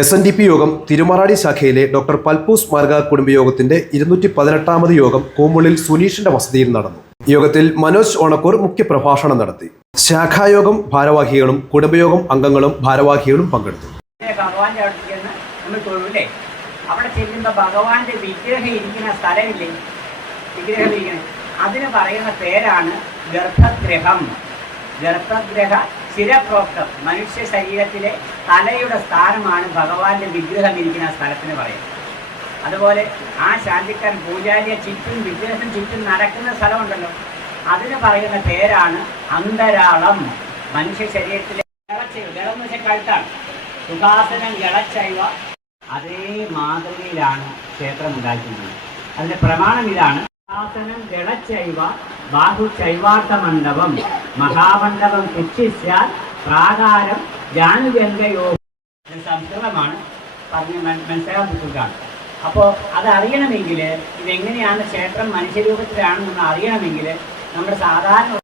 SNDP യോഗം തിരുമറാടി ശാഖയിലെ doctor Palppoos സ്മാരക കുടുംബയോഗത്തിന്റെ 218ാമത് യോഗം കൂമുള്ളിൽ സുനീഷിന്റെ വസതിയിൽ നടന്നു. യോഗത്തിൽ മനോജ് ഓണക്കൂർ മുഖ്യപ്രഭാഷണം നടത്തി. ശാഖായോഗം ഭാരവാഹികളും കുടുംബയോഗം അംഗങ്ങളും ഭാരവാഹികളും പങ്കെടുത്തു. അവിടെ ചെല്ലുമ്പോൾ ഭഗവാന്റെ വിഗ്രഹം ഇരിക്കുന്ന സ്ഥലമില്ലേ, വിഗ്രഹം ഇരിക്കുന്നത്, അതിന് പറയുന്ന പേരാണ് ഗർഭഗ്രഹം. ഗർഭഗ്രഹ ശിരപ്രോക്തം, മനുഷ്യ ശരീരത്തിലെ തലയുടെ സ്ഥാനമാണ് ഭഗവാന്റെ വിഗ്രഹം ഇരിക്കുന്ന സ്ഥലത്തിന് പറയുന്നത്. അതുപോലെ ആ ശാന്തിക്കാരൻ പൂജാരിയെ ചുറ്റും വിഗ്രഹത്തിന് ചുറ്റും നടക്കുന്ന സ്ഥലമുണ്ടല്ലോ, അതിന് പറയുന്ന പേരാണ് അന്തരാളം. മനുഷ്യ ശരീരത്തിലെ ഗളം വെച്ച കഴുത്താണ്. സുഖാസനം ഗളച്ചൈവ, അതേ മാതൃകയിലാണ് ക്ഷേത്രം ഉണ്ടാക്കുന്നത്. അതിന്റെ പ്രമാണം ഇതാണ്: സുഖാസനം ഗളച്ചൈവ ബാഹു ചൈവാർത്ഥ മണ്ഡപം മഹാമണ്ഡപം കുച്ചിസ്യാൽ പ്രാകാരം ജാനുഗംഗയോ. സംസ്കൃതമാണ്, പറഞ്ഞ് മനസ്സിലാക്കാൻ ബുദ്ധിമുട്ടാണ്. അപ്പോൾ അതറിയണമെങ്കിൽ, ഇതെങ്ങനെയാണ് ക്ഷേത്രം മനുഷ്യരൂപത്തിലാണെന്ന് അറിയണമെങ്കിൽ നമ്മുടെ സാധാരണ